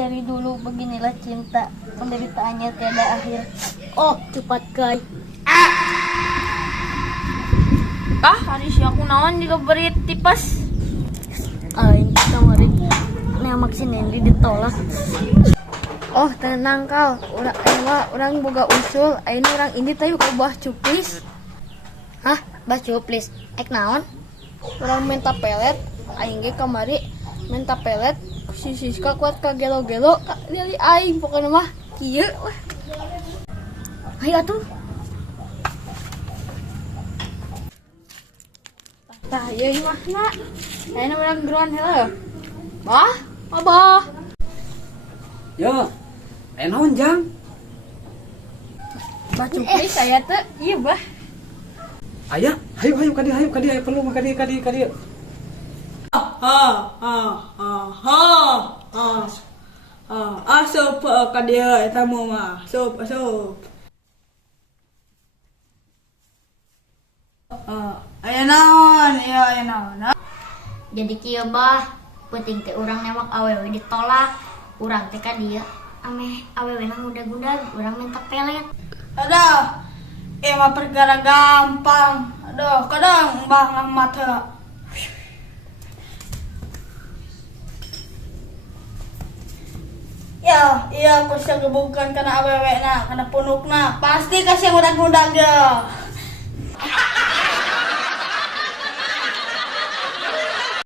dari dulu beginilah cinta, penderitaannya tiada akhir. Oh, cepat guys. Haris aku naon juga beri tipas. Aing kemarin nemak si Nendi ditolak. Oh, tenang kal. Orang boga usul. Aina orang ini teh ke Bah Cuplis. Hah? Bah Cuplis? Ek naon? Orang minta pelet. Aing ge kamari minta pelet. Si Siska kuat ka gelo-gelo. Dari aing pokoknya mah kieu. Ayo atuh. Tah, ieu mah na. Ayeuna urang geruan heula. Bah, abah. Yo, naon jang? Bah Cuplis saya teh, iya bah. Ayah, hayu kadi perlu mah kadi. Asup ka dia eta mah. Asup. Aya naon? Jadi kieu bah, penting teh urang nembak awewe ditolak. Urang teh ka dieu ameh awewe na ngudag-ngudag, urang minta pelet. Aduh, mah perkara gampang. Aduh, kadang mbah ngamat heula. Ya, iya aku sagebukan kana awewe na, kana punukna. Pasti kasih ngudag-ngudag ya.